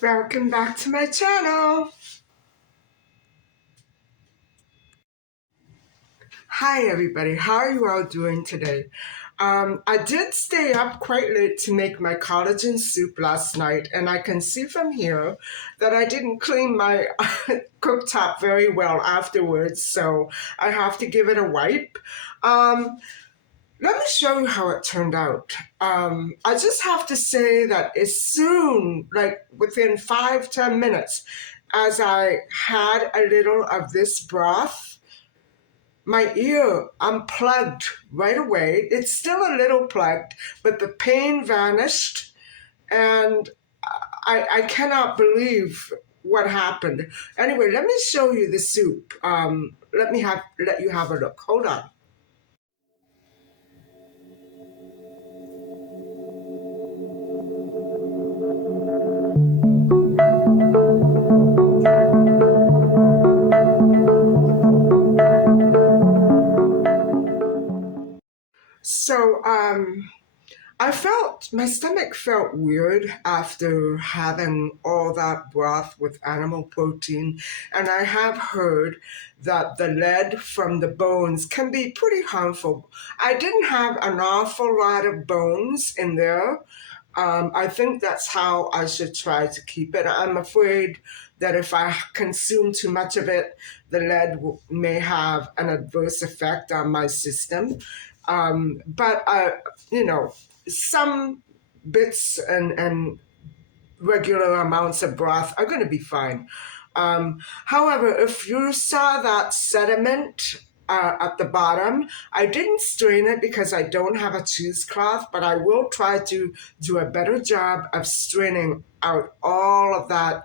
Welcome back to my channel. Hi everybody, how are you all doing today? I did stay up quite late to make my collagen soup last night, and I can see from here that I didn't clean my cooktop very well afterwards, so I have to give it a wipe. Um, Let me show you how it turned out. I just have to say that as soon, like within 5-10 minutes, as I had a little of this broth, my ear unplugged right away. It's still a little plugged, but the pain vanished, and I cannot believe what happened. Anyway, let me show you the soup. Let you have a look. Hold on. So, my stomach felt weird after having all that broth with animal protein, and I have heard that the lead from the bones can be pretty harmful. I didn't have an awful lot of bones in there. I think that's how I should try to keep it. I'm afraid that if I consume too much of it, the lead may have an adverse effect on my system. But you know, some bits and regular amounts of broth are going to be fine. However, if you saw that sediment at the bottom, I didn't strain it because I don't have a cheesecloth, but I will try to do a better job of straining out all of that,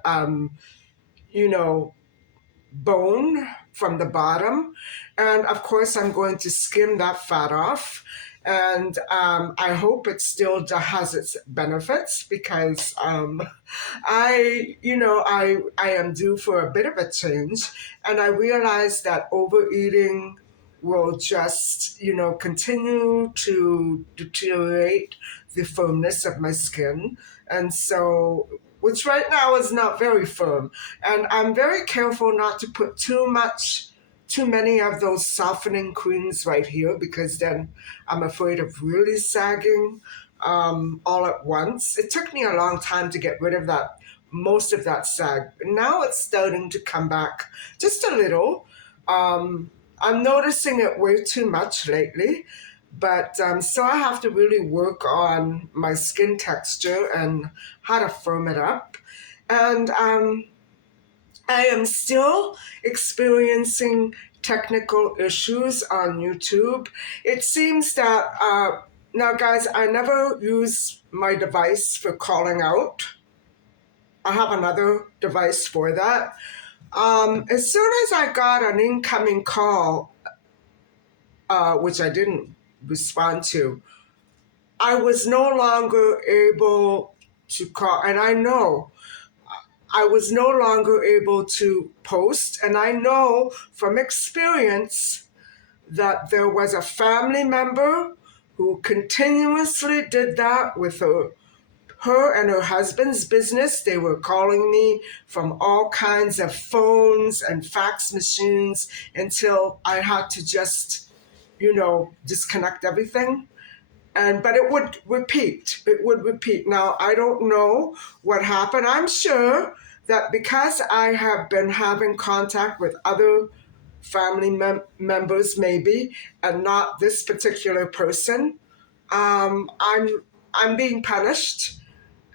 you know, bone from the bottom. And of course, I'm going to skim that fat off. And I hope it still has its benefits because I am due for a bit of a change. And I realize that overeating will just, continue to deteriorate the firmness of my skin. And so, which right now is not very firm. And I'm very careful not to put too many of those softening creams right here because then I'm afraid of really sagging all at once. It took me a long time to get rid of most of that sag. Now it's starting to come back just a little. I'm noticing it way too much lately, but so I have to really work on my skin texture and how to firm it up. And I am still experiencing technical issues on YouTube. It seems that, now guys, I never use my device for calling out. I have another device for that. As soon as I got an incoming call, which I didn't respond to, I was no longer able to call. And I know I was no longer able to post. And I know from experience that there was a family member who continuously did that with her and her husband's business. They were calling me from all kinds of phones and fax machines until I had to just, disconnect everything. But it would repeat. It would repeat. Now, I don't know what happened. I'm sure that because I have been having contact with other family members, maybe, and not this particular person, I'm being punished.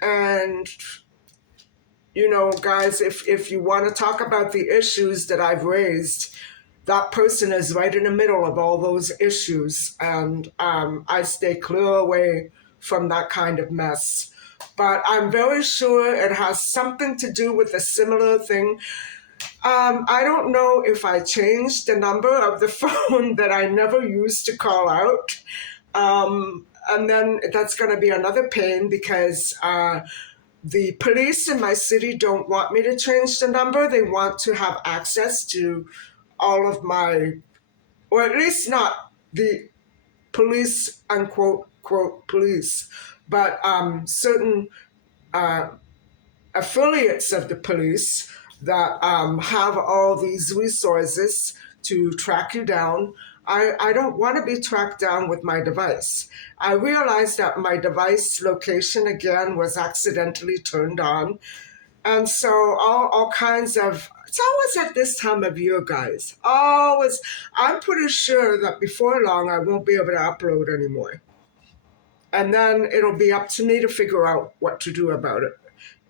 And guys, if you want to talk about the issues that I've raised, that person is right in the middle of all those issues, and I stay clear away from that kind of mess. But I'm very sure it has something to do with a similar thing. I don't know if I changed the number of the phone that I never used to call out. And then that's going to be another pain because the police in my city don't want me to change the number. They want to have access to all of my, or at least not the police, unquote, quote, police, but certain affiliates of the police that have all these resources to track you down. I don't want to be tracked down with my device. I realized that my device location again was accidentally turned on. And so all kinds of, it's always at this time of year, guys. Always, I'm pretty sure that before long I won't be able to upload anymore. And then it'll be up to me to figure out what to do about it,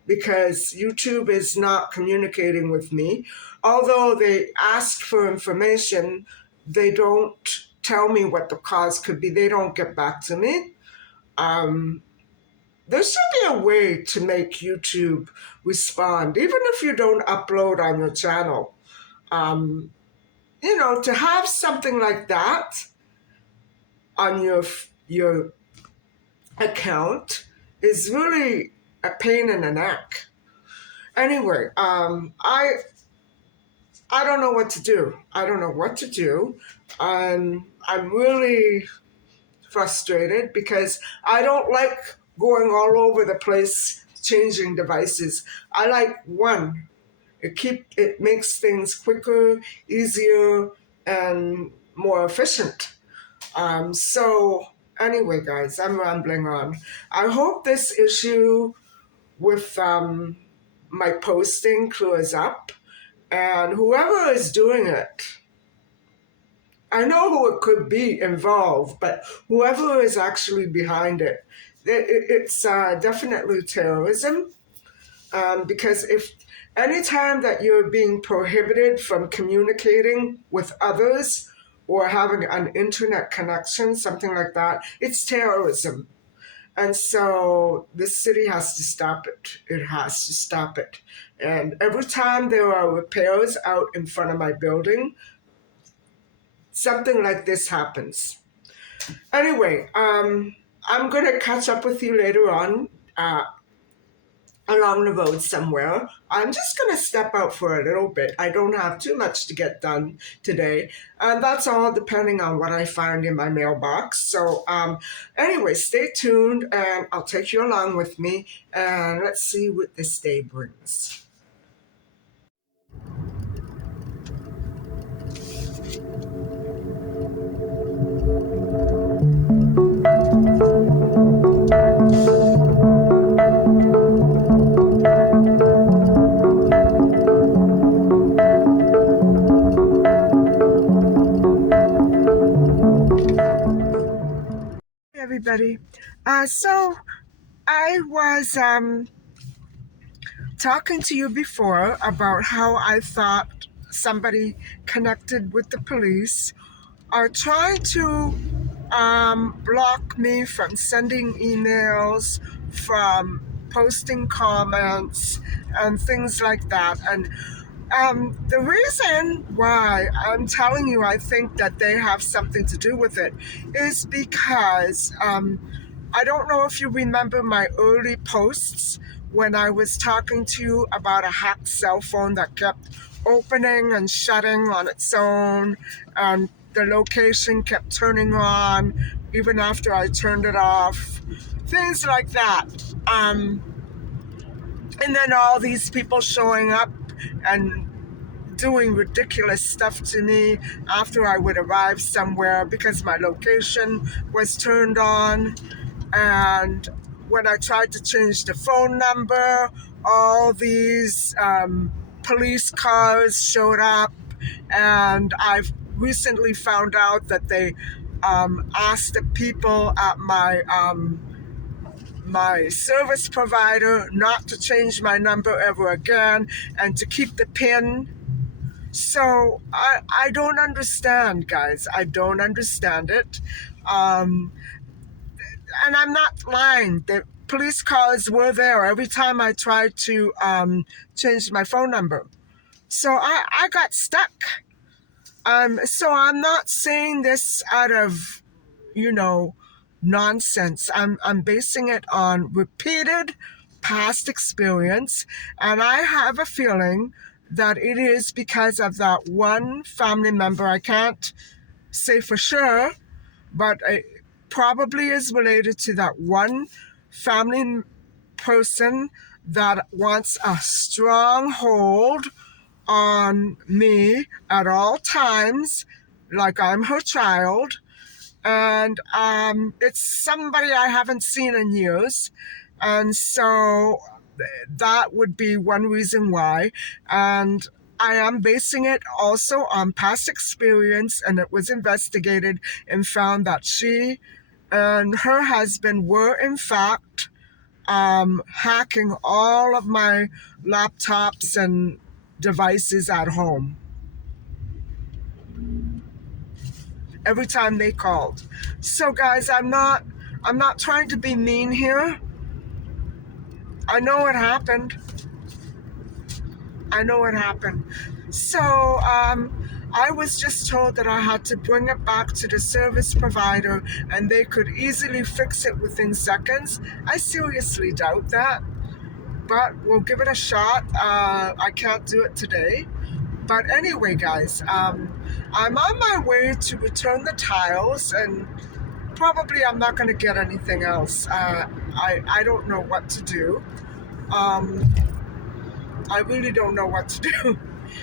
because YouTube is not communicating with me. Although they ask for information, they don't tell me what the cause could be. They don't get back to me. There should be a way to make YouTube respond, even if you don't upload on your channel. To have something like that on your account is really a pain in the neck. Anyway, I don't know what to do. I don't know what to do. I'm really frustrated because I don't like going all over the place changing devices. I like one. It makes things quicker, easier, and more efficient. So anyway, guys, I'm rambling on. I hope this issue with my posting clears up, and whoever is doing it, I know who it could be involved, but whoever is actually behind it, it's definitely terrorism. Because if anytime that you're being prohibited from communicating with others or having an internet connection, something like that, it's terrorism. And so the city has to stop it. It has to stop it. And every time there are repairs out in front of my building, something like this happens. Anyway, I'm going to catch up with you later on along the road somewhere. I'm just going to step out for a little bit. I don't have too much to get done today. And that's all depending on what I find in my mailbox. So anyway, stay tuned and I'll take you along with me. And let's see what this day brings. Everybody. So I was talking to you before about how I thought somebody connected with the police are trying to block me from sending emails, from posting comments, and things like that. And the reason why I'm telling you I think that they have something to do with it is because I don't know if you remember my early posts when I was talking to you about a hacked cell phone that kept opening and shutting on its own, and the location kept turning on even after I turned it off, things like that. And then all these people showing up and doing ridiculous stuff to me after I would arrive somewhere because my location was turned on. And when I tried to change the phone number, all these police cars showed up. And I've recently found out that they asked the people at my service provider not to change my number ever again and to keep the PIN. So I don't understand, guys. I don't understand it. And I'm not lying. The police cars were there every time I tried to change my phone number. So I got stuck. So I'm not saying this out of, nonsense. I'm basing it on repeated past experience. And I have a feeling that it is because of that one family member. I can't say for sure, but it probably is related to that one family person that wants a strong hold on me at all times, like I'm her child. And it's somebody I haven't seen in years. And so that would be one reason why. And I am basing it also on past experience, and it was investigated and found that she and her husband were, in fact, hacking all of my laptops and devices at home every time they called. So guys, I'm not trying to be mean here. I know it happened. I know it happened. So I was just told that I had to bring it back to the service provider and they could easily fix it within seconds. I seriously doubt that, but we'll give it a shot. I can't do it today. But anyway, guys, I'm on my way to return the tiles, and probably I'm not going to get anything else. I don't know what to do. Um, I really don't know what to do.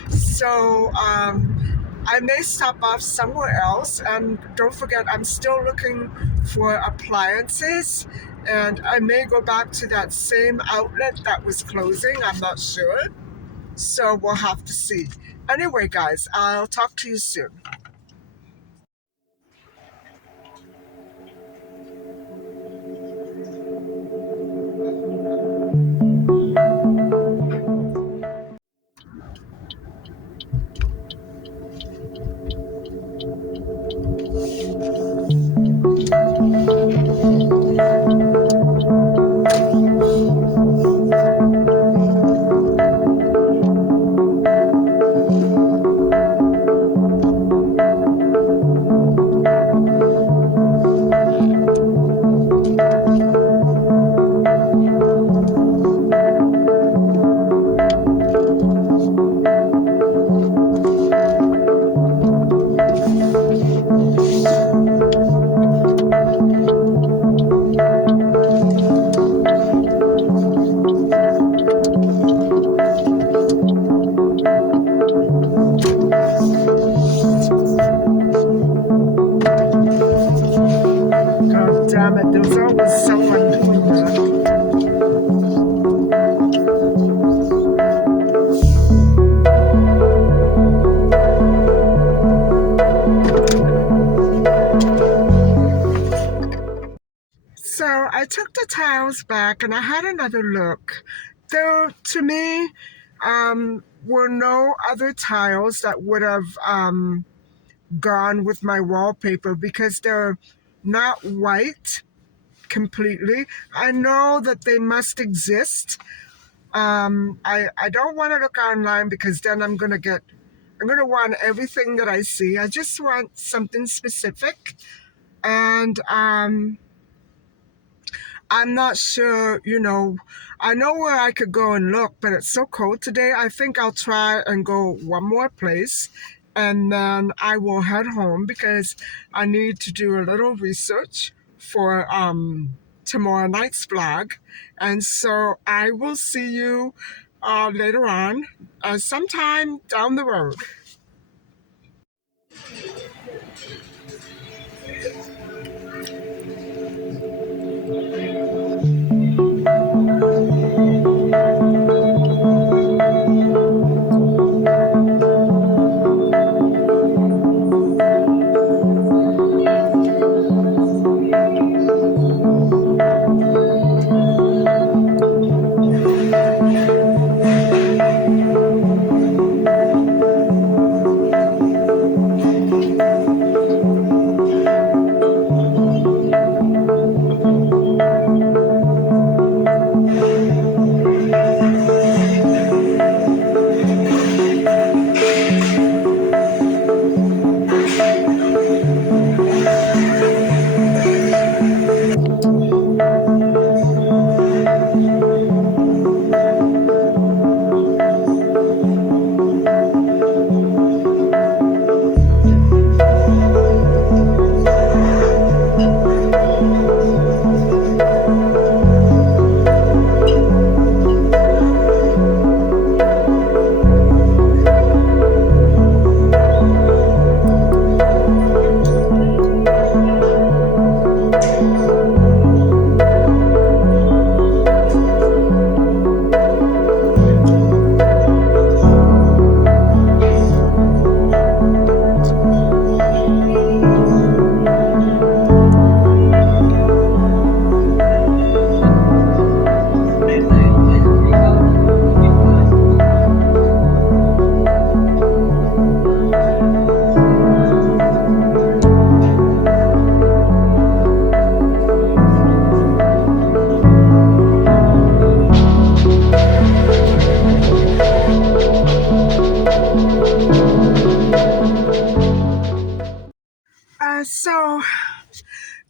So I may stop off somewhere else. And don't forget, I'm still looking for appliances. And I may go back to that same outlet that was closing. I'm not sure. So we'll have to see. Anyway, guys, I'll talk to you soon. God damn it, there's always someone doing that. So I took the tiles back and I had another look. There, to me, were no other tiles that would have gone with my wallpaper because they're not white completely. I know that they must exist. I don't want to look online because then I'm gonna want everything that I see. I just want something specific. And I'm not sure, I know where I could go and look, but it's so cold today. I think I'll try and go one more place and then I will head home because I need to do a little research for tomorrow night's vlog. And so I will see you later on, sometime down the road.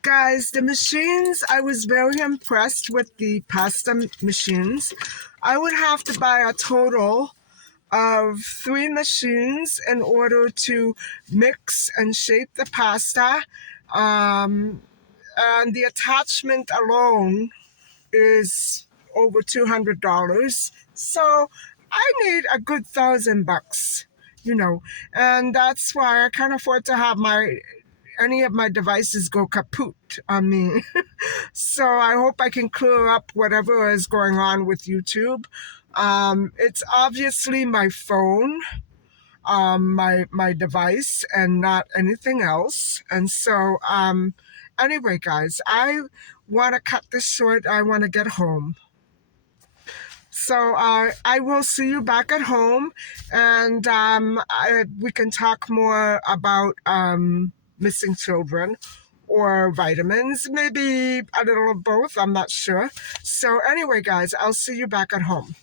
Guys, the machines, I was very impressed with the pasta machines. I would have to buy a total of 3 machines in order to mix and shape the pasta. And the attachment alone is over $200. So I need a good $1,000, and that's why I can't afford to have any of my devices go kaput on me. So I hope I can clear up whatever is going on with YouTube. It's obviously my phone, my device, and not anything else. And so, anyway, guys, I want to cut this short. I want to get home. So I will see you back at home, and we can talk more about missing children or vitamins, maybe a little of both, I'm not sure. So anyway, guys, I'll see you back at home.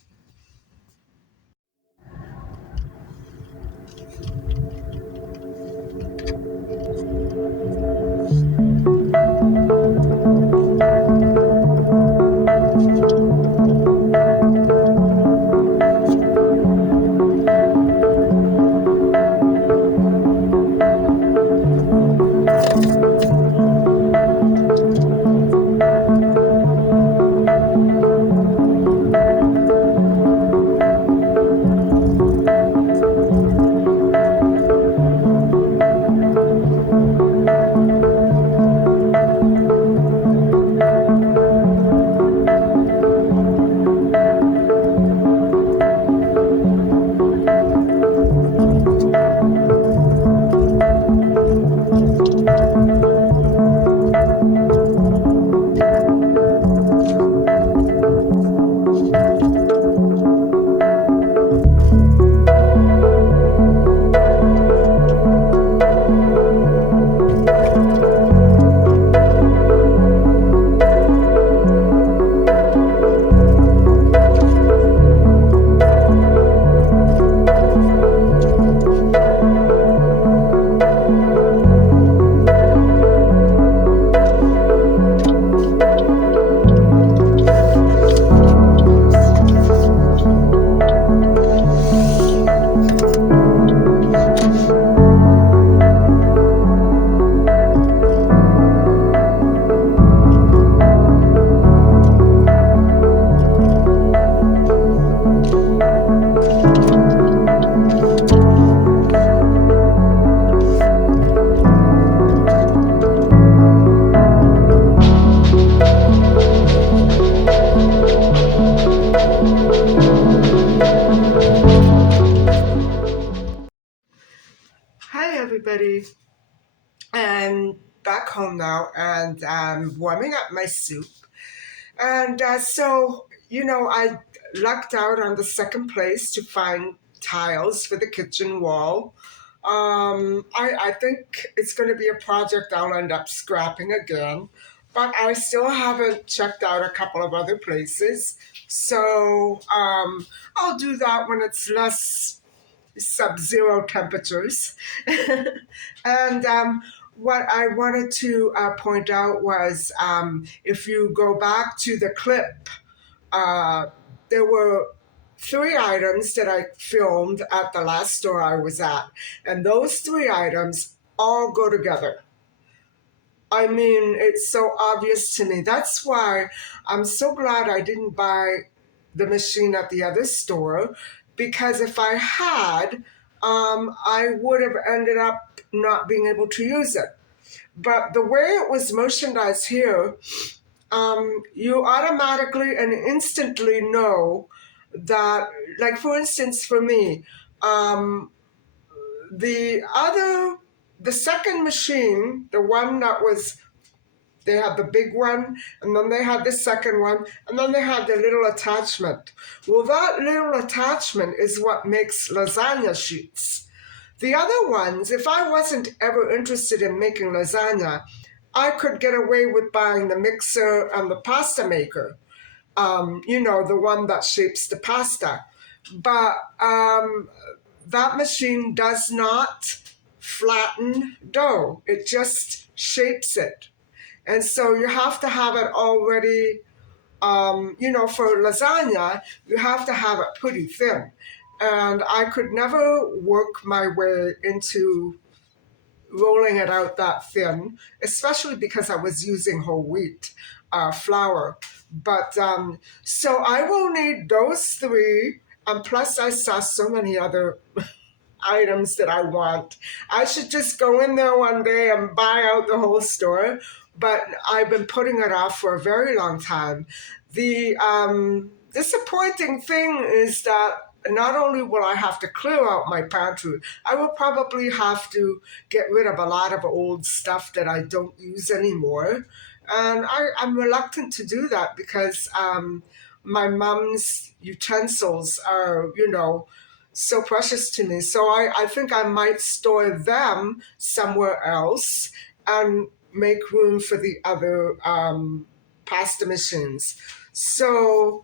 Hi, everybody. I'm back home now, and I'm warming up my soup. And I lucked out on the second place to find tiles for the kitchen wall. I think it's going to be a project I'll end up scrapping again, but I still haven't checked out a couple of other places. So I'll do that when it's less sub-zero temperatures. And what I wanted to point out was, if you go back to the clip, there were 3 items that I filmed at the last store I was at, and those 3 items all go together. I mean, it's so obvious to me. That's why I'm so glad I didn't buy the machine at the other store, because if I had, I would have ended up not being able to use it. But the way it was merchandised here, you automatically and instantly know that, like, for instance, for me, the second machine, the one that was, they had the big one, and then they had the second one, and then they had the little attachment. Well, that little attachment is what makes lasagna sheets. The other ones, if I wasn't ever interested in making lasagna, I could get away with buying the mixer and the pasta maker, the one that shapes the pasta. But that machine does not flatten dough. It just shapes it. And so you have to have it already, for lasagna, you have to have it pretty thin. And I could never work my way into rolling it out that thin, especially because I was using whole wheat flour. But so I will need those three. And plus, I saw so many other items that I want. I should just go in there one day and buy out the whole store, but I've been putting it off for a very long time. The disappointing thing is that not only will I have to clear out my pantry, I will probably have to get rid of a lot of old stuff that I don't use anymore. And I'm reluctant to do that because my mom's utensils are, so precious to me. So I think I might store them somewhere else and make room for the other pasta machines. So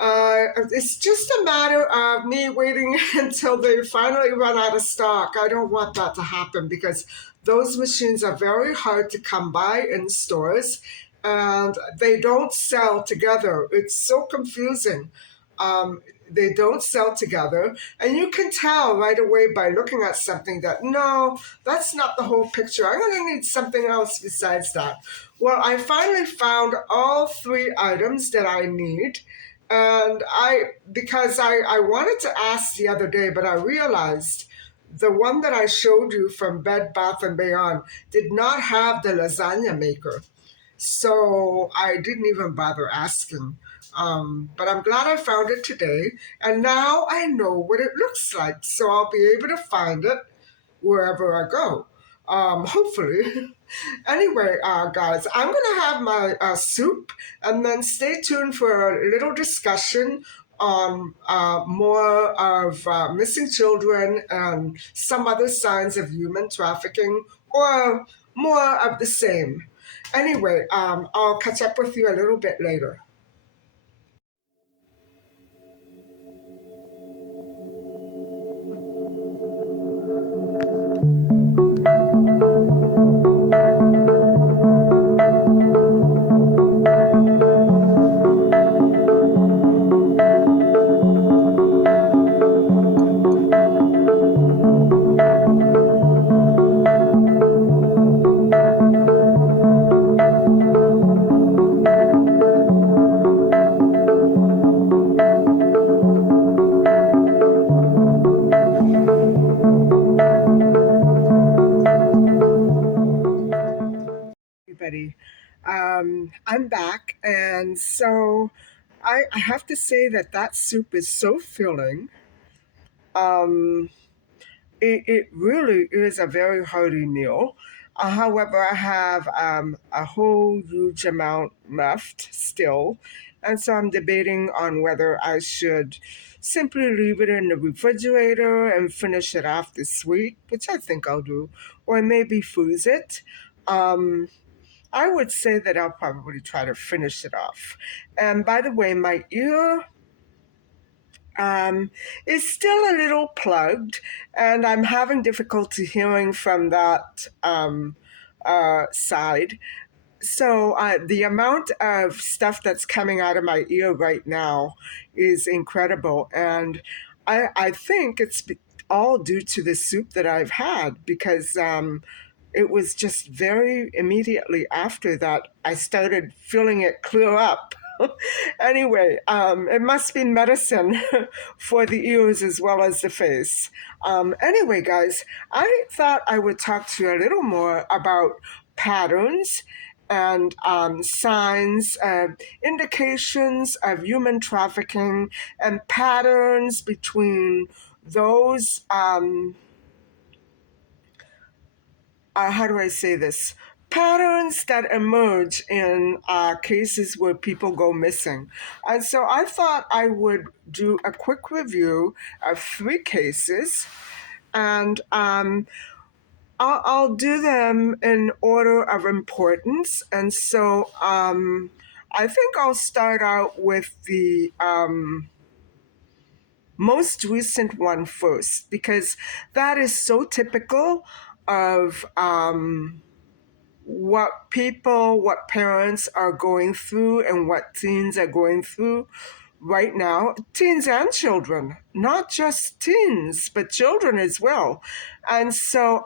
it's just a matter of me waiting until they finally run out of stock. I don't want that to happen because those machines are very hard to come by in stores and they don't sell together. It's so confusing. They don't sell together, and you can tell right away by looking at something that no, that's not the whole picture. I'm going to need something else besides that. Well, I finally found all three items that I need, and I wanted to ask the other day, but I realized the one that I showed you from Bed Bath and Beyond did not have the lasagna maker. So I didn't even bother asking. But I'm glad I found it today. And now I know what it looks like. So I'll be able to find it wherever I go. Hopefully. Anyway, guys, I'm going to have my soup and then stay tuned for a little discussion on more of missing children and some other signs of human trafficking or more of the same. Anyway, I'll catch up with you a little bit later. Everybody, I'm back, and so I have to say that that soup is so filling. Um, it really is a very hearty meal. However, I have a whole huge amount left still, and so I'm debating on whether I should simply leave it in the refrigerator and finish it off this week, which I think I'll do, or maybe freeze it. Um, I would say that I'll probably try to finish it off. And by the way, my ear is still a little plugged, and I'm having difficulty hearing from that side. So the amount of stuff that's coming out of my ear right now is incredible, and I think it's all due to the soup that I've had because it was just very immediately after that I started feeling it clear up. Anyway, it must be medicine for the ears as well as the face. Anyway, guys, I thought I would talk to you a little more about patterns and signs, indications of human trafficking, and patterns between those. How do I say this? Patterns that emerge in cases where people go missing. And so I thought I would do a quick review of three cases, and I'll do them in order of importance. And so I think I'll start out with the most recent one first, because that is so typical of what parents are going through and what teens are going through right now, teens and children, not just teens, but children as well. And so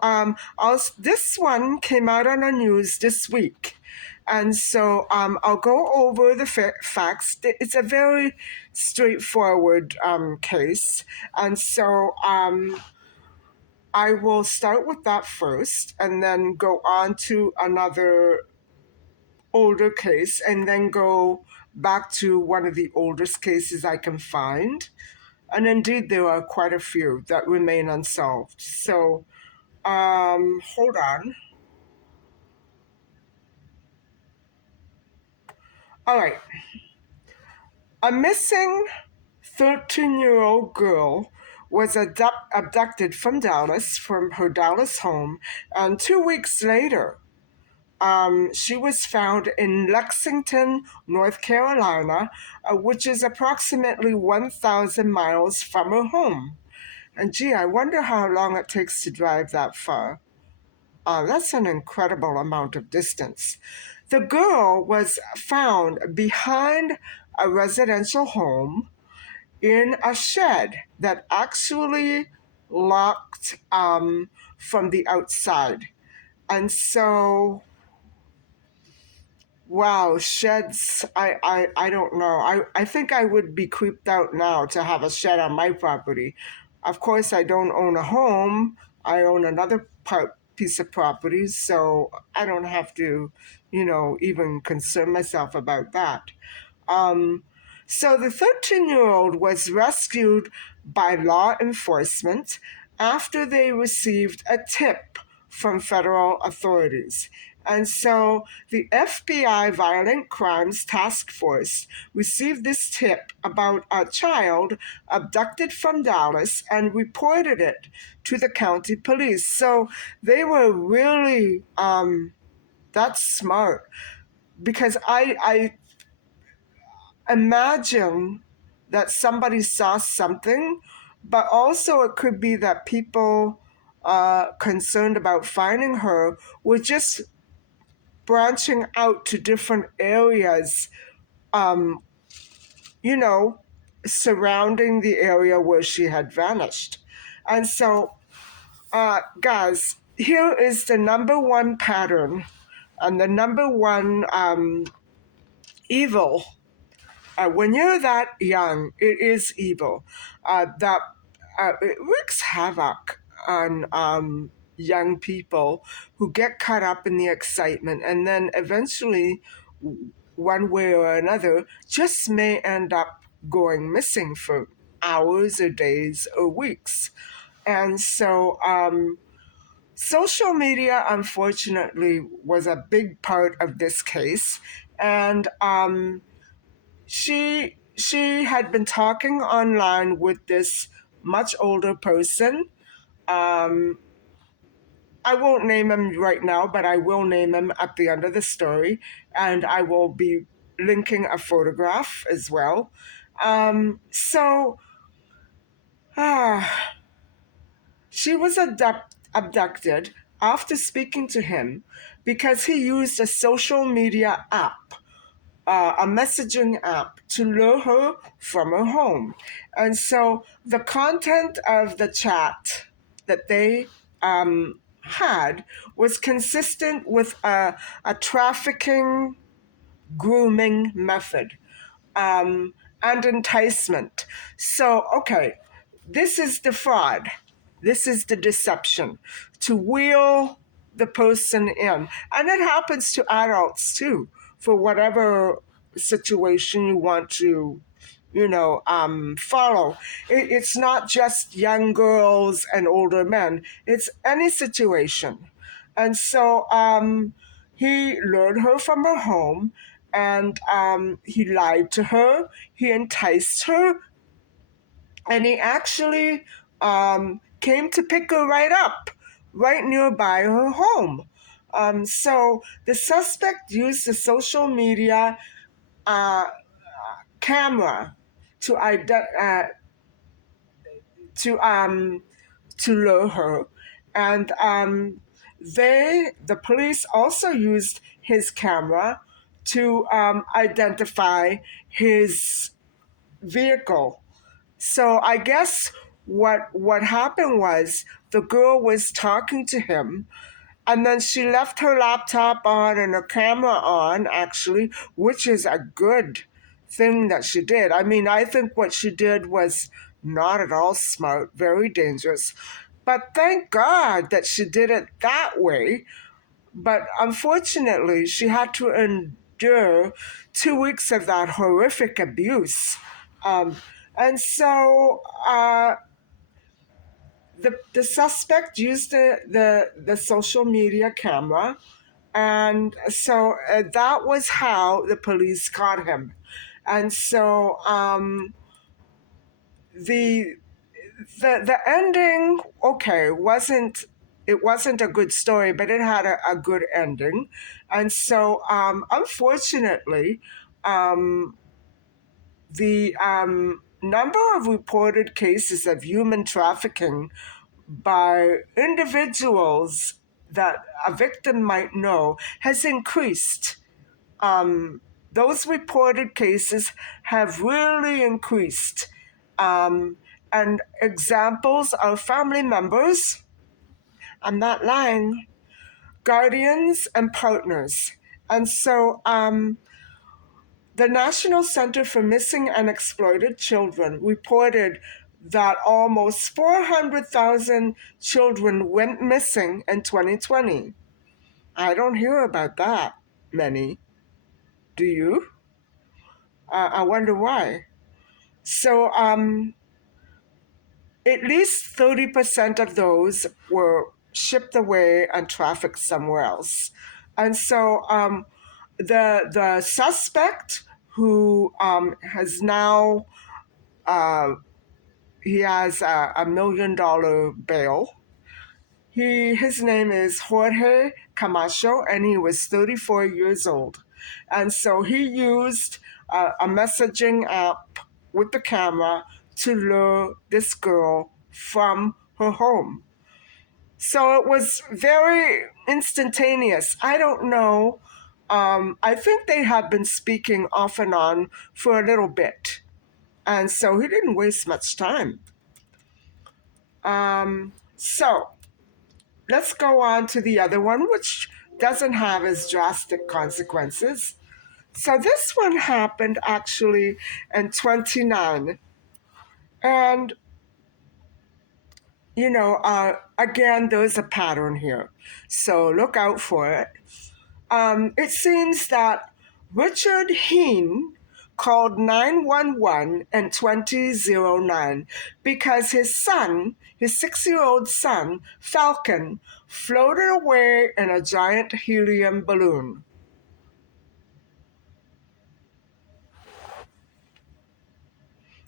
this one came out on the news this week. And so I'll go over the facts. It's a very straightforward case. And so I will start with that first and then go on to another older case and then go back to one of the oldest cases I can find. And indeed, there are quite a few that remain unsolved. So, hold on. All right. A missing 13-year-old girl was abducted from Dallas, from her Dallas home, and 2 weeks later, she was found in Lexington, North Carolina, which is approximately 1,000 miles from her home. And gee, I wonder how long it takes to drive that far. That's an incredible amount of distance. The girl was found behind a residential home in a shed that actually locked from the outside. And so, wow, sheds, I don't know. I think I would be creeped out now to have a shed on my property. Of course, I don't own a home. I own another piece of property, so I don't have to, even concern myself about that. Um, so the 13-year-old was rescued by law enforcement after they received a tip from federal authorities. And so the FBI Violent Crimes Task Force received this tip about a child abducted from Dallas and reported it to the county police. So they were really that's smart, because I imagine that somebody saw something, but also it could be that people concerned about finding her were just branching out to different areas, um, you know, surrounding the area where she had vanished. And so, guys, here is the number one pattern and the number one evil. When you're that young, it is evil. That it wreaks havoc on young people who get caught up in the excitement, and then eventually, one way or another, just may end up going missing for hours or days or weeks. And so, social media, unfortunately, was a big part of this case. And she had been talking online with this much older person. Um, I won't name him right now, but I will name him at the end of the story, and I will be linking a photograph as well. So, she was abducted after speaking to him because he used a social media app, a messaging app, to lure her from her home. And so the content of the chat that they had was consistent with a trafficking grooming method, and enticement. So, okay, this is the fraud. This is the deception, to wheel the person in. And it happens to adults too, for whatever situation you want to, follow. It's not just young girls and older men, it's any situation. And so he lured her from her home, and he lied to her, he enticed her, and he actually came to pick her right up, right nearby her home. So the suspect used the social media uh, camera to to lure her, and the police also used his camera to identify his vehicle. So I guess what happened was the girl was talking to him, and then she left her laptop on and her camera on, actually, which is a good thing that she did. I mean, I think what she did was not at all smart, very dangerous. But thank God that she did it that way. But unfortunately, she had to endure 2 weeks of that horrific abuse. Um, and so the suspect used the social media camera, and so that was how the police caught him. And so the the ending, okay, wasn't a good story, but it had a good ending. And so unfortunately, um, the number of reported cases of human trafficking by individuals that a victim might know has increased. Those reported cases have really increased. And examples are family members, I'm not lying, guardians, and partners. And so the National Center for Missing and Exploited Children reported that almost 400,000 children went missing in 2020. I don't hear about that many. Do you? I wonder why. So, at least 30% of those were shipped away and trafficked somewhere else. And so, the suspect who has now he has $1 million bail. His name is Jorge Camacho, and he was 34 years old. And so he used a messaging app with the camera to lure this girl from her home. So it was very instantaneous. I don't know. I think they had been speaking off and on for a little bit. And so he didn't waste much time. So let's go on to the other one, which doesn't have as drastic consequences. So this one happened actually in 29. And, again, there's a pattern here. So look out for it. It seems that Richard Heen called 911 in 2009 because his son, his 6-year-old son, Falcon, floated away in a giant helium balloon.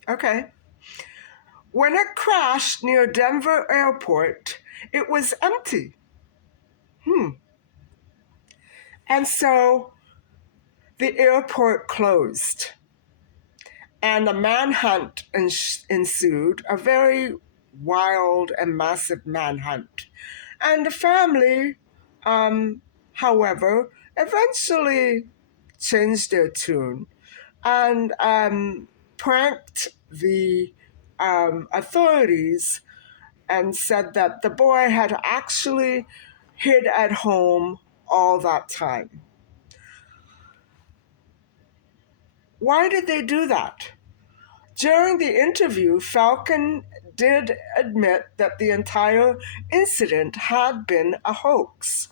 Okay. When it crashed near Denver Airport, it was empty. And so the airport closed, and a manhunt ensued, a very wild and massive manhunt. And the family, however, eventually changed their tune and pranked the authorities and said that the boy had actually hid at home all that time. Why did they do that? During the interview, Falcon did admit that the entire incident had been a hoax.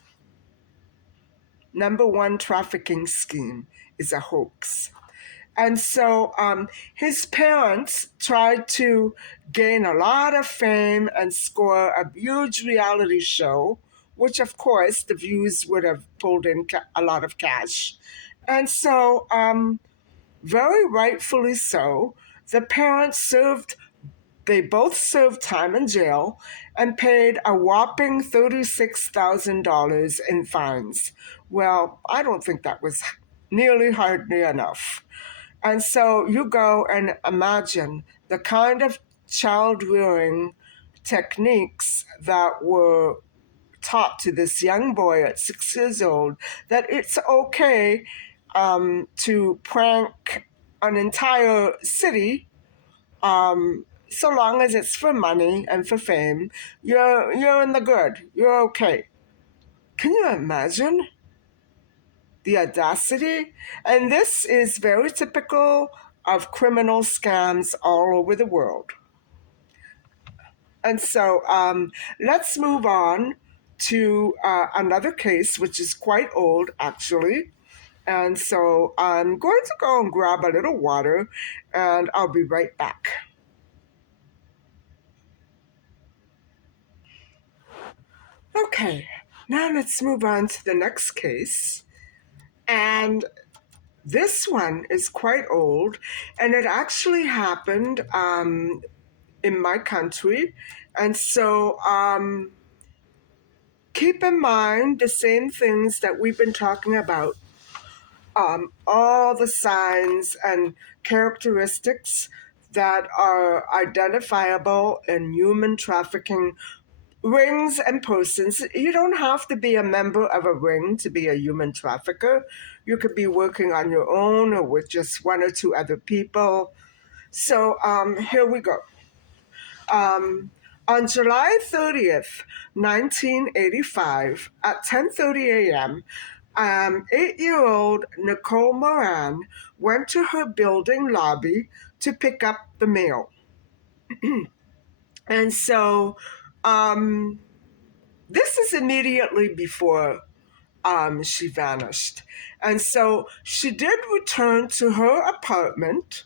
Number one trafficking scheme is a hoax. And so his parents tried to gain a lot of fame and score a huge reality show, which of course the views would have pulled in a lot of cash. And so, very rightfully so, the parents they both served time in jail and paid a whopping $36,000 in fines. Well, I don't think that was nearly hardly enough. And so you go and imagine the kind of child rearing techniques that were taught to this young boy at 6 years old that it's okay to prank an entire city, so long as it's for money and for fame. You're in the good. You're okay. Can you imagine the audacity? And this is very typical of criminal scams all over the world. And so let's move on to another case, which is quite old, actually. And so I'm going to go and grab a little water, and I'll be right back. Okay, now let's move on to the next case. And this one is quite old, and it actually happened in my country. And so keep in mind the same things that we've been talking about, all the signs and characteristics that are identifiable in human trafficking rings and persons. You don't have to be a member of a ring to be a human trafficker. You could be working on your own or with just one or two other people. So here we go. On July 30th, 1985, at 10:30 a.m., 8-year-old NicoleMorin went to her building lobby to pick up the mail. And so this is immediately before she vanished. And so she did return to her apartment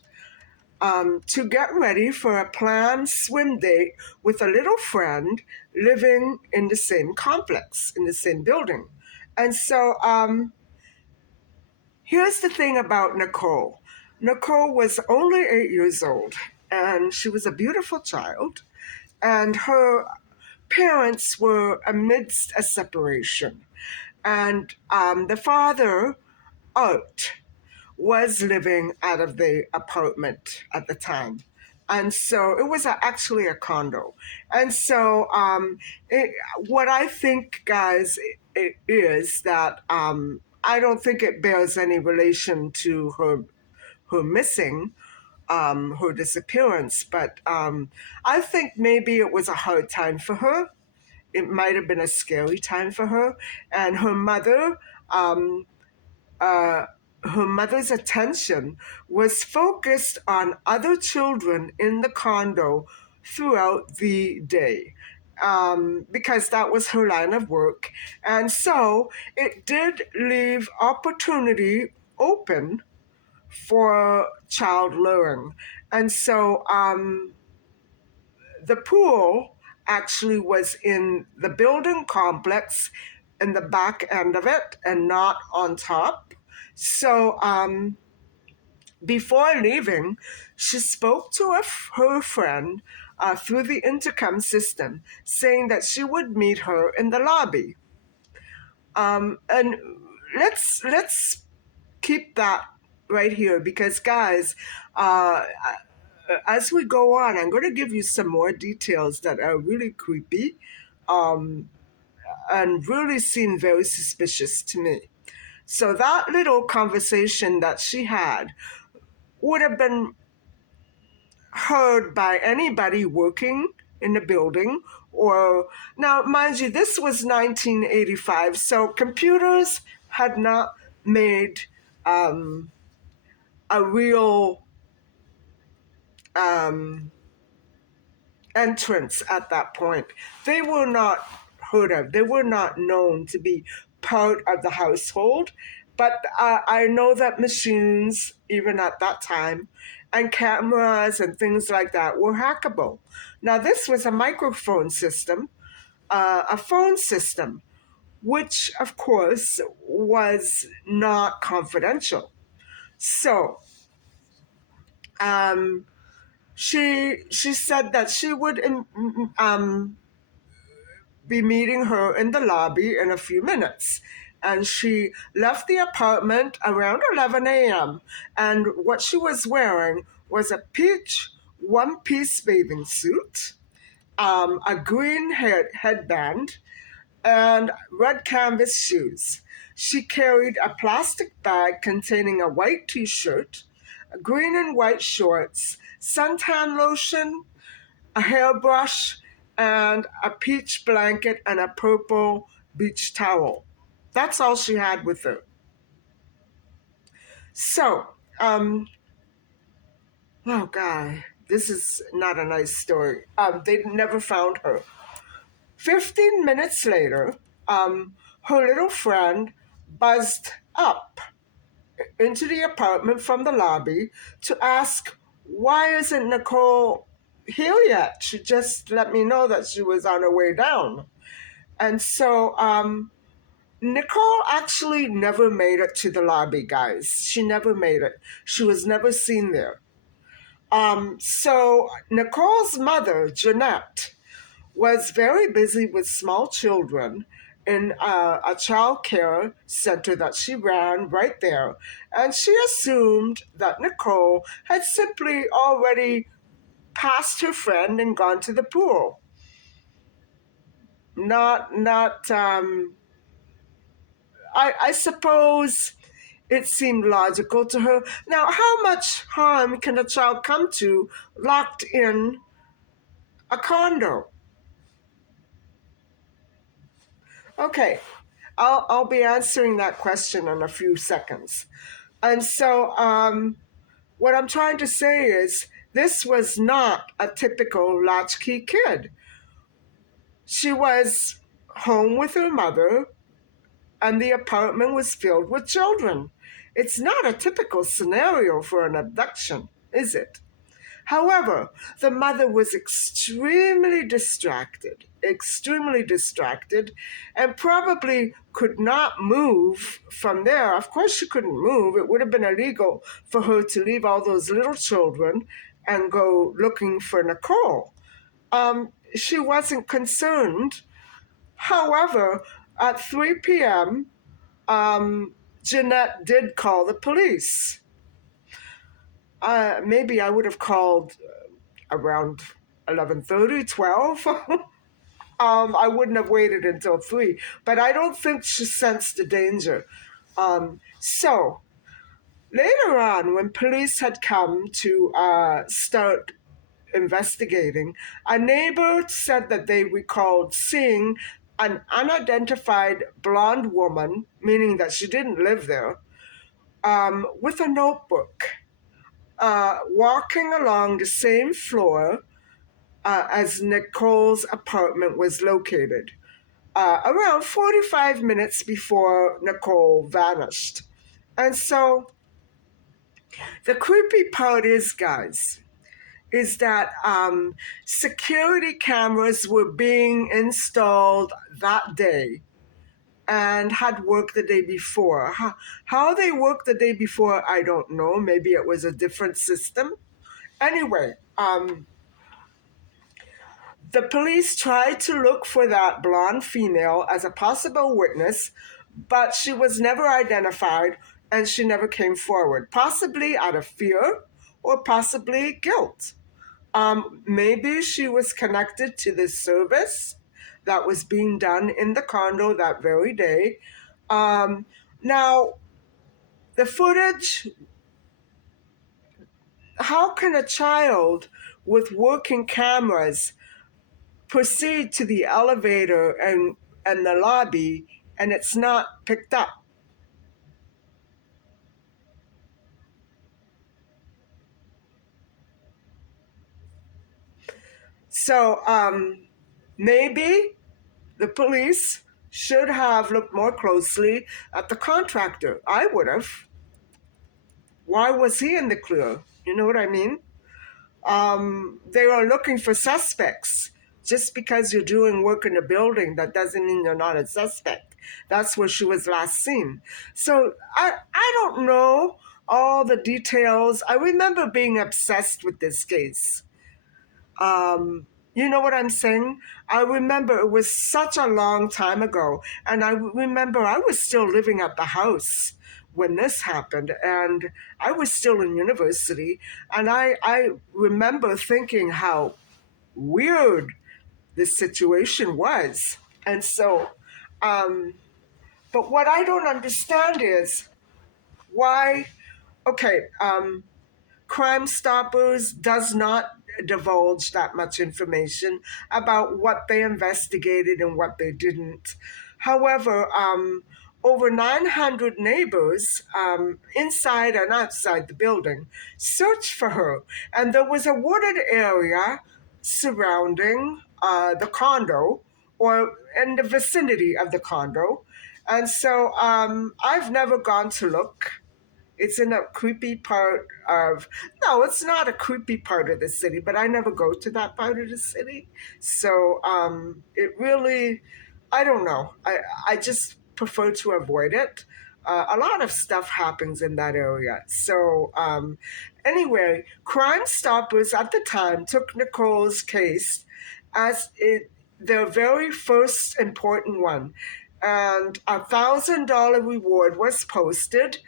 to get ready for a planned swim date with a little friend living in the same complex, in the same building. And so here's the thing about Nicole. Nicole was only 8 years old, and she was a beautiful child, and her parents were amidst a separation. And the father, Art, was living out of the apartment at the time. And so it was actually a condo. And so what I think, guys, is that I don't think it bears any relation to her missing, her disappearance, but I think maybe it was a hard time for her. It might have been a scary time for her. And her mother's attention was focused on other children in the condo throughout the day, because that was her line of work. And so it did leave opportunity open for child luring. And so the pool actually was in the building complex in the back end of it and not on top. So before leaving, she spoke to her friend through the intercom system, saying that she would meet her in the lobby. And let's keep that right here, because guys, as we go on, I'm going to give you some more details that are really creepy, and really seem very suspicious to me. So that little conversation that she had would have been heard by anybody working in the building. Or now, mind you, this was 1985, so computers had not made a real entrance at that point. They were not heard of. They were not known to be part of the household. But I know that machines, even at that time, and cameras and things like that were hackable. Now, this was a microphone system, a phone system, which, of course, was not confidential. So, she said that she would be meeting her in the lobby in a few minutes. And she left the apartment around 11 a.m. And what she was wearing was a peach one-piece bathing suit, a green headband, and red canvas shoes. She carried a plastic bag containing a white t shirt, green and white shorts, suntan lotion, a hairbrush, and a peach blanket and a purple beach towel. That's all she had with her. So, oh God, this is not a nice story. They never found her. 15 minutes later, her little friend buzzed up into the apartment from the lobby to ask, why isn't Nicole here yet? She just let me know that she was on her way down. And so Nicole actually never made it to the lobby, guys. She never made it. She was never seen there. So Nicole's mother, Jeanette, was very busy with small children in a child care center that she ran right there. And she assumed that Nicole had simply already passed her friend and gone to the pool. Not, I suppose it seemed logical to her. Now, how much harm can a child come to locked in a condo? Okay, I'll be answering that question in a few seconds. And so, what I'm trying to say is, this was not a typical latchkey kid. She was home with her mother, and the apartment was filled with children. It's not a typical scenario for an abduction, is it? However, the mother was extremely distracted, and probably could not move from there. Of course, she couldn't move. It would have been illegal for her to leave all those little children and go looking for Nicole. She wasn't concerned. However, at 3 p.m., Jeanette did call the police. Maybe I would have called around 11:30, 12. I wouldn't have waited until 3, but I don't think she sensed the danger. So later on, when police had come to start investigating, a neighbor said that they recalled seeing an unidentified blonde woman, meaning that she didn't live there, with a notebook, walking along the same floor as Nicole's apartment was located, around 45 minutes before Nicole vanished. And so the creepy part is, guys, is that security cameras were being installed that day and had worked the day before. How they worked the day before, I don't know. Maybe it was a different system. Anyway, the police tried to look for that blonde female as a possible witness, but she was never identified and she never came forward, possibly out of fear or possibly guilt. Maybe she was connected to this service that was being done in the condo that very day. Now, the footage, how can a child with working cameras proceed to the elevator and the lobby and it's not picked up? So maybe the police should have looked more closely at the contractor. I would have. Why was he in the clear? You know what I mean? They are looking for suspects. Just because you're doing work in a building, that doesn't mean you're not a suspect. That's where she was last seen. So I don't know all the details. I remember being obsessed with this case. You know what I'm saying? I remember it was such a long time ago. And I remember I was still living at the house when this happened. And I was still in university. And I remember thinking how weird this situation was. And so Um, but what I don't understand is why, okay, Crime Stoppers does not divulge that much information about what they investigated and what they didn't. However, over 900 neighbors inside and outside the building searched for her, and there was a wooded area surrounding the condo or in the vicinity of the condo. And so I've never gone to look. It's in a creepy part of, no, it's not a creepy part of the city, but I never go to that part of the city. So it really, I don't know. I just prefer to avoid it. A lot of stuff happens in that area. So anyway, Crime Stoppers at the time took Nicole's case as their very first important one. And $1,000 reward was posted,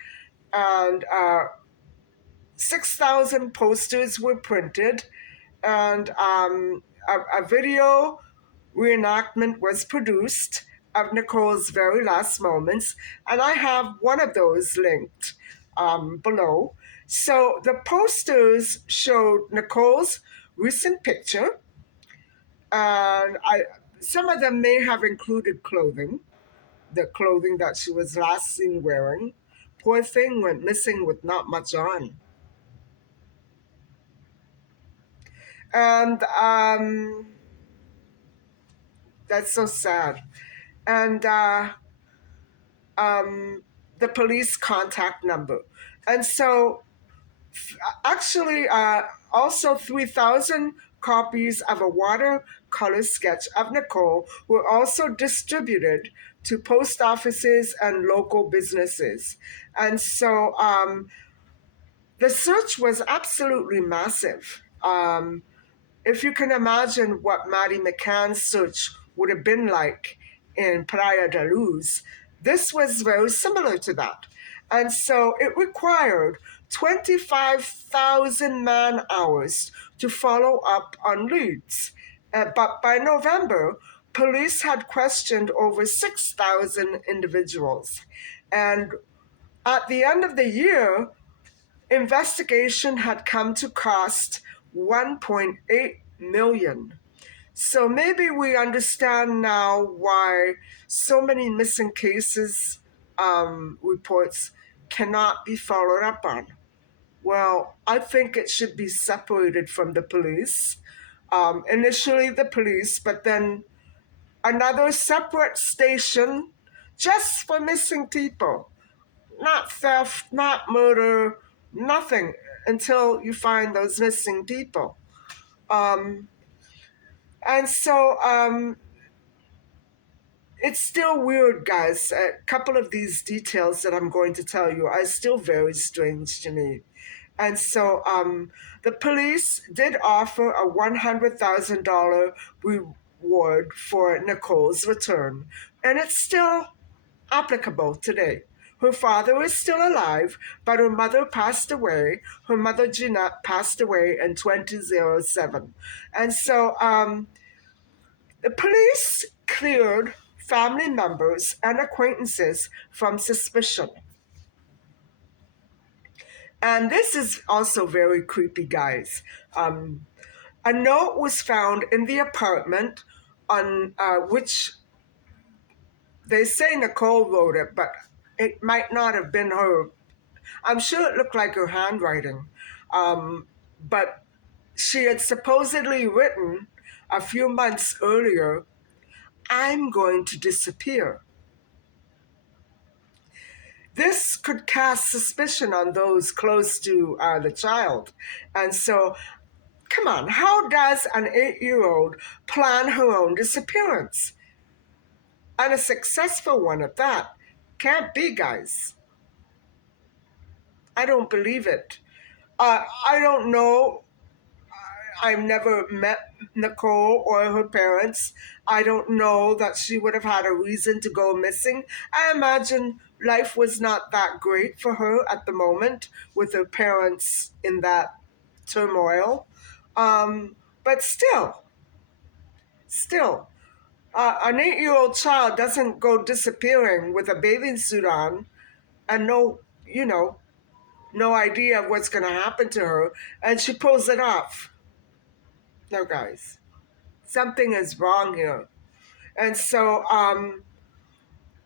and 6,000 posters were printed, and a video reenactment was produced of Nicole's very last moments, and I have one of those linked below. So the posters showed Nicole's recent picture, and some of them may have included clothing, the clothing that she was last seen wearing. Poor thing went missing with not much on. And that's so sad. And the police contact number. And so, actually, also 3,000 copies of a watercolor sketch of Nicole were also distributed to post offices and local businesses. And so, the search was absolutely massive. If you can imagine what Maddie McCann's search would have been like in Playa de Luz, this was very similar to that. And so it required 25,000 man hours to follow up on leads. But by November, police had questioned over 6,000 individuals. And at the end of the year, investigation had come to cost 1.8 million. So maybe we understand now why so many missing cases reports cannot be followed up on. Well, I think it should be separated from the police. Initially the police, but then another separate station just for missing people. Not theft, not murder, nothing until you find those missing people. Um, and so it's still weird, guys. A couple of these details that I'm going to tell you are still very strange to me. And so the police did offer a $100,000 reward for Nicole's return, and it's still applicable today. Her father is still alive, but her mother passed away. Her mother, Jeanette, passed away in 2007. And so the police cleared family members and acquaintances from suspicion. And this is also very creepy, guys. A note was found in the apartment on which they say Nicole wrote it, but it might not have been her. I'm sure it looked like her handwriting. But she had supposedly written a few months earlier, "I'm going to disappear." This could cast suspicion on those close to the child. And so, come on, how does an 8-year-old plan her own disappearance? And a successful one at that. Can't be, guys. I don't believe it. I don't know. I've never met Nicole or her parents. I don't know that she would have had a reason to go missing. I imagine life was not that great for her at the moment with her parents in that turmoil. But still, An 8-year-old child doesn't go disappearing with a bathing suit on and you know, no idea of what's going to happen to her, and she pulls it off. No, guys, something is wrong here. And so,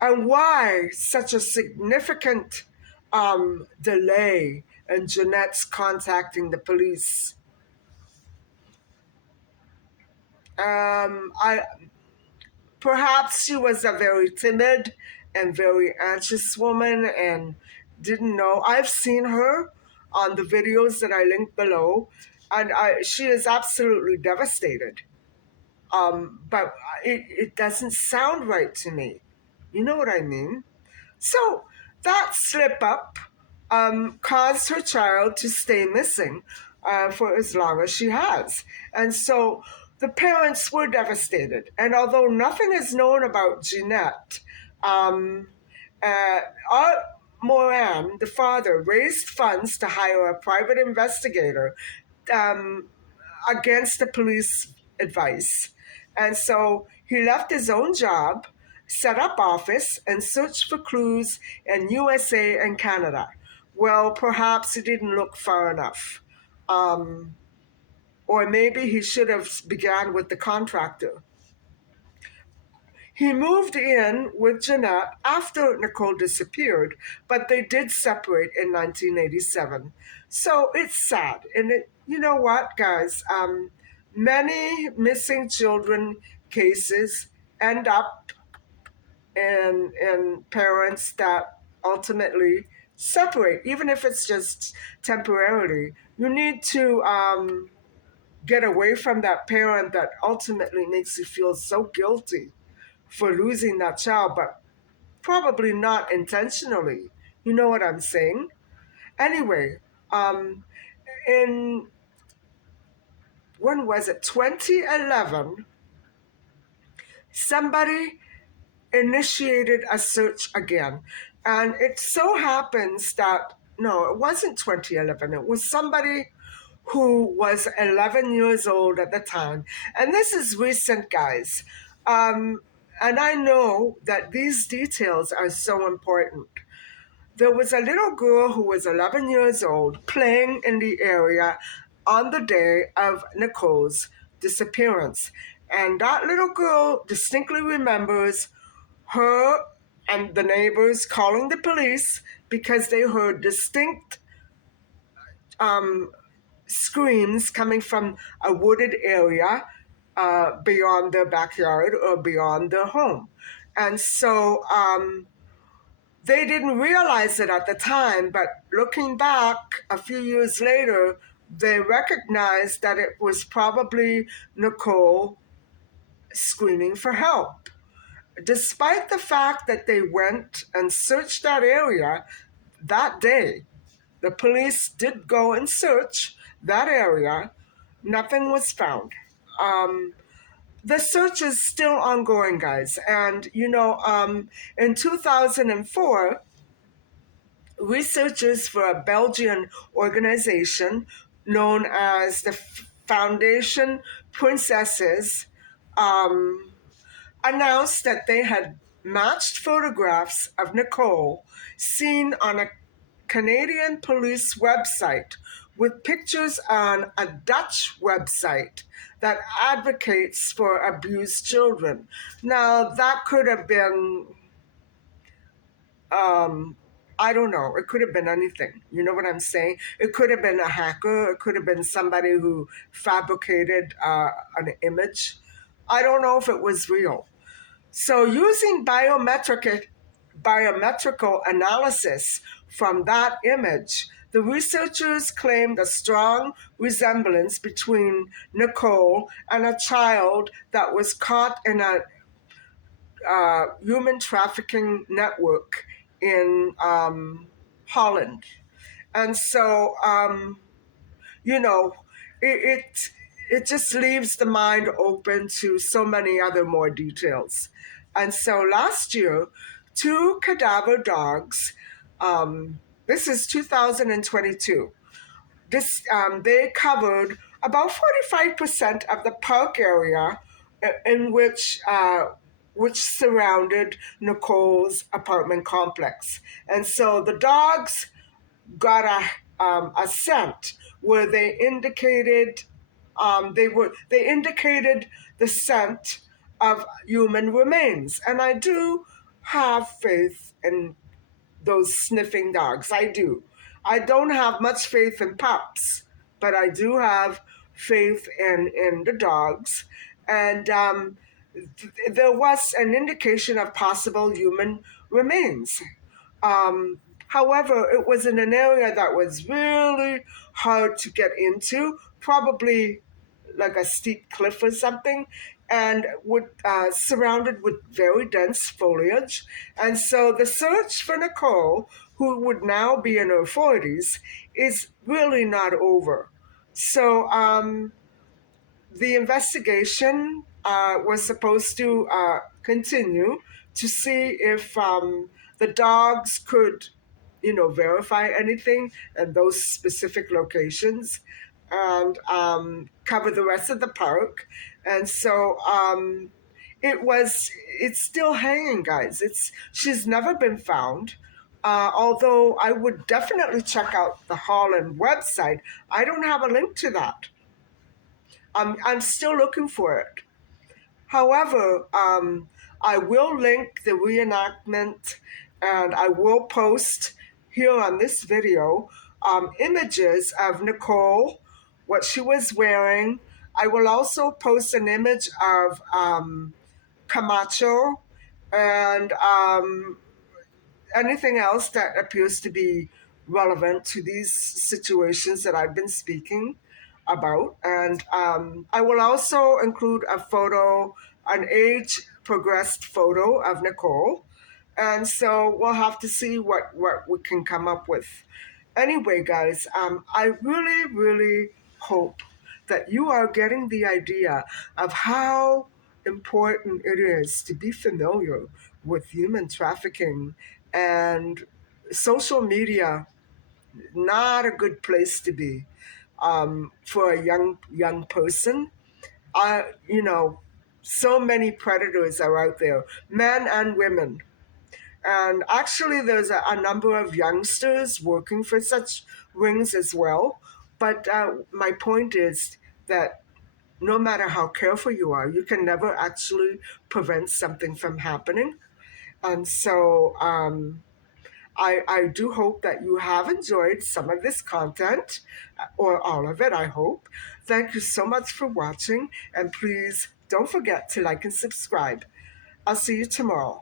and why such a significant delay in Jeanette's contacting the police? I Perhaps she was a very timid and very anxious woman and didn't know. I've seen her on the videos that I linked below, and she is absolutely devastated. But it doesn't sound right to me. You know what I mean? So that slip up caused her child to stay missing for as long as she has. And so the parents were devastated. And although nothing is known about Jeanette, um, our Moran, the father, raised funds to hire a private investigator um, against the police advice. And so he left his own job, set up office, and searched for clues in USA and Canada. Well, perhaps he didn't look far enough. Um, or maybe he should have began with the contractor. He moved in with Jeanette after Nicole disappeared, but they did separate in 1987. So it's sad. And you know what, guys? Many missing children cases end up in parents that ultimately separate, even if it's just temporarily. You need to get away from that parent that ultimately makes you feel so guilty for losing that child, but probably not intentionally. You know what I'm saying? Anyway, in when was it? 2011, somebody initiated a search again. And it so happens that, no, it wasn't 2011. It was somebody who was 11 years old at the time. And this is recent, guys. And I know that these details are so important. There was a little girl who was 11 years old playing in the area on the day of Nicole's disappearance. And that little girl distinctly remembers her and the neighbors calling the police because they heard distinct screams coming from a wooded area beyond their backyard or beyond their home. And so they didn't realize it at the time, but looking back a few years later, they recognized that it was probably Nicole screaming for help. Despite the fact that they went and searched that area that day, the police did go and search that area, nothing was found. The search is still ongoing, guys. And, in 2004, researchers for a Belgian organization known as the Foundation Princesses announced that they had matched photographs of Nicole seen on a Canadian police website with pictures on a Dutch website that advocates for abused children. Now, that could have been I don't know. It could have been anything. You know what I'm saying? It could have been a hacker. It could have been somebody who fabricated an image. I don't know if it was real. So using biometrical analysis from that image, the researchers claimed a strong resemblance between Nicole and a child that was caught in a human trafficking network in Holland. And so, you know, it, it just leaves the mind open to so many other more details. And so last year, two cadaver dogs, this is 2022, they covered about 45% of the park area in which surrounded Nicole's apartment complex. And so the dogs got a scent where they indicated the scent of human remains. And I do have faith in those sniffing dogs. I do. I don't have much faith in pups, but I do have faith in the dogs. And there was an indication of possible human remains. Um, However, it was in an area that was really hard to get into, probably like a steep cliff or something, and surrounded with very dense foliage. And so the search for Nicole, who would now be in her 40s, is really not over. So the investigation was supposed to continue to see if the dogs could, verify anything in those specific locations and cover the rest of the park. And so it's still hanging, guys. She's never been found. Although I would definitely check out the Holland website, I don't have a link to that. I'm still looking for it. However, I will link the reenactment and I will post here on this video images of Nicole, what she was wearing. I will also post an image of Camacho and anything else that appears to be relevant to these situations that I've been speaking about. And I will also include a photo, an age progressed photo of Nicole. And so we'll have to see what we can come up with. Anyway, guys, I really, really hope that you are getting the idea of how important it is to be familiar with human trafficking and social media. Not a good place to be for a young person. You know, so many predators are out there, men and women. And actually, there's a number of youngsters working for such rings as well. But my point is that no matter how careful you are, you can never actually prevent something from happening. And so I do hope that you have enjoyed some of this content, or all of it, I hope. Thank you so much for watching, and please don't forget to like and subscribe. I'll see you tomorrow.